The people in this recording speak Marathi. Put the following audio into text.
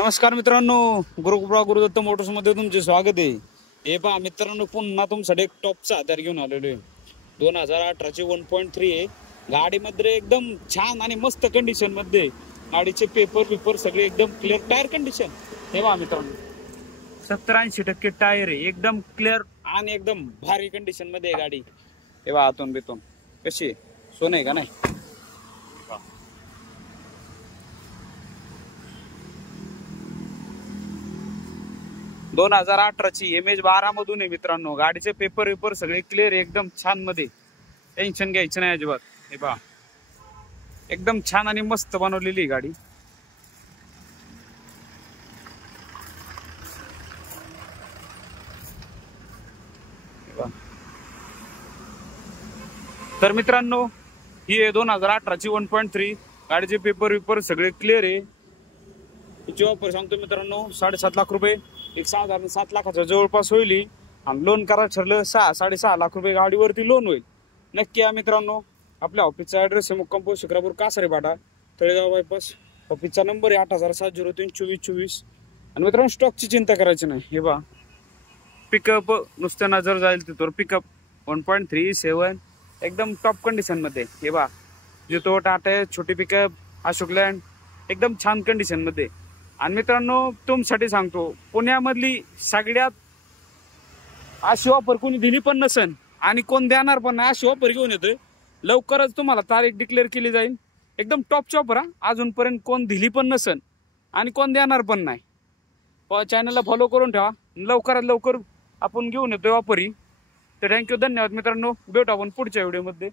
नमस्कार मित्रांनो, गुरुदत्त मोटर्स मध्ये तुमचे स्वागत आहे। हे पहा मित्रांनो, पुन्हा तुमच्यासाठी एक टॉपचा आधार घेऊन आलेलो आहे। 2018ची 1.3 आहे। गाडीमध्ये एकदम छान आणि मस्त कंडिशन मध्ये, गाडीचे पेपर सगळे एकदम क्लिअर, टायर कंडिशन हे पहा मित्रांनो, 70-80% टायर आहे, एकदम क्लिअर आणि एकदम भारी कंडिशन मध्ये आहे गाडी। हे पहा आतून बितून कशी आहे, सोनं आहे का नाही। 2018ची MH12 मधून आहे मित्रांनो। गाडीचे पेपर सगळे क्लिअर, एकदम छान मध्ये, टेन्शन घ्यायचं नाही अजिबात। हे पहा एकदम छान आणि मस्त बनवलेली गाडी। तर मित्रांनो, ही आहे 2018ची 1.3। गाडीचे पेपर सगळे क्लिअर आहे। हिची ऑफर सांगतो मित्रांनो, 7.5 लाख रुपये, एक साधारण 7 लाखाच्या जवळपास होईल। आणि लोन करायचं ठरलं 6-6.5 लाख रुपये गाडीवरती लोन होईल। नक्की या मित्रांनो। आपल्या ऑफिसचा ऍड्रेस आहे मुक्काम पोस्ट शिक्रापूर कासारे फाटा, तळेगाव बायपास। ऑफिसचा नंबर आहे 87032424। आणि मित्रांनो, स्टॉकची चिंता करायची नाही। हे बा पिकअप नुसतं नजर जाईल तिथवर, पिकअप 1.37 एकदम टॉप कंडिशन मध्ये। हे बा जितो टाटा छोटी पिकअप, अशोक लँड एकदम छान कंडिशन मध्ये। आणि मित्रांनो, तुमच्यासाठी सांगतो, पुण्यामधली सगळ्यात अशी ऑफर कोणी दिली पण नसेल आणि कोण देणार पण नाही, अशी ऑफर घेऊन येतोय। लवकरच तुम्हाला तारीख डिक्लेअर केली जाईल। एकदम टॉपची ऑफर हा, अजूनपर्यंत कोण दिली पण नसेल आणि कोण देणार पण नाही। चॅनलला फॉलो करून ठेवा, लवकरात लवकर आपण घेऊन येतोय ऑफर ही। तर थँक्यू, धन्यवाद मित्रांनो, भेटू आपण पुढच्या व्हिडिओमध्ये।